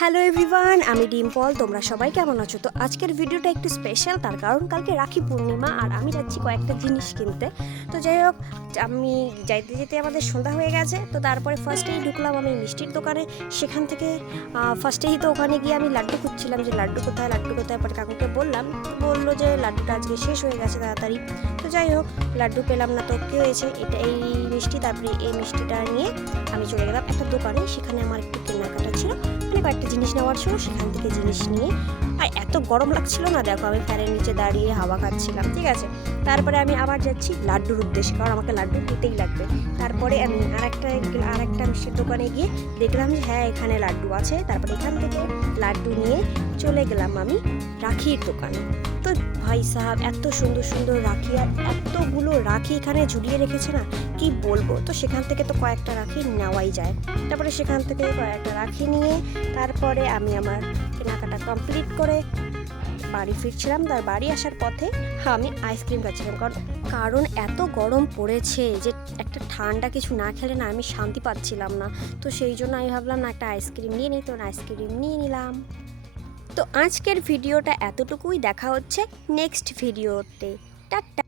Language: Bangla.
হ্যালো এভরিওয়ান, আমি ডিম্পল। তোমরা সবাই কেমন আছো? তো আজকের ভিডিওটা একটু স্পেশাল, তার কারণ কালকে রাখি পূর্ণিমা আর আমি যাচ্ছি কয়েকটা জিনিস কিনতে। তো যাই হোক, আমি যাইতে যেতে আমাদের সন্ধ্যা হয়ে গেছে। তো তারপরে ফার্স্টেই ঢুকলাম আমি মিষ্টির দোকানে। সেখান থেকে ফার্স্টেই তো ওখানে গিয়ে আমি লাড্ডু খুঁজছিলাম যে লাড্ডু কোথায়। পরে কাকুকে বললো যে লাড্ডুটা আজকে শেষ হয়ে গেছে তাড়াতাড়ি। তো যাই হোক, লাড্ডু পেলাম না। তো কী হয়েছে, এই মিষ্টি, তারপরে এই মিষ্টিটা নিয়ে আমি চলে গেলাম একটা দোকানে। সেখানে আমার একটু কেনাকাটা ছিল, মানে কয়েকটা জিনিস নেওয়ার ছিল। সেখান থেকে জিনিস নিয়ে, আর এত গরম লাগছিল না, দেখো আমি ফ্যানের নিচে দাঁড়িয়ে হাওয়া খাচ্ছিলাম, ঠিক আছে। তারপরে আমি আবার যাচ্ছি লাড্ডুর উদ্দেশ্যে, কারণ আমাকে লাড্ডু খেতেই লাগবে। তারপরে আমি আরেকটা মিষ্টির দোকানে গিয়ে দেখলাম যে হ্যাঁ, এখানে লাড্ডু আছে। তারপরে এখান থেকে লাড্ডু নিয়ে চলে গেলাম আমি রাখির দোকানে। তো ভাই সাহেব, এত সুন্দর সুন্দর রাখি, আর এতগুলো রাখি এখানে ঝুলিয়ে রেখেছে না, কি বলবো। তো সেখান থেকে তো কয়েকটা রাখি নেওয়াই যায়। তারপরে সেখান থেকে কয়েকটা রাখি নিয়ে তারপরে আমি আমার কেনাকাটা কমপ্লিট করে বাড়ি ফিরছিলাম। তার বাড়ি আসার পথে আমি আইসক্রিম খাচ্ছিলাম, কারণ এত গরম পড়েছে যে একটা ঠান্ডা কিছু না খেলে না আমি শান্তি পাচ্ছিলাম না। তো সেই জন্য আমি ভাবলাম না, একটা আইসক্রিম নিয়ে নিই। তো আইসক্রিম নিয়ে নিলাম। তো আজকের ভিডিওটা এতটুকুই, দেখা হচ্ছে নেক্সট ভিডিওতে। টাটা।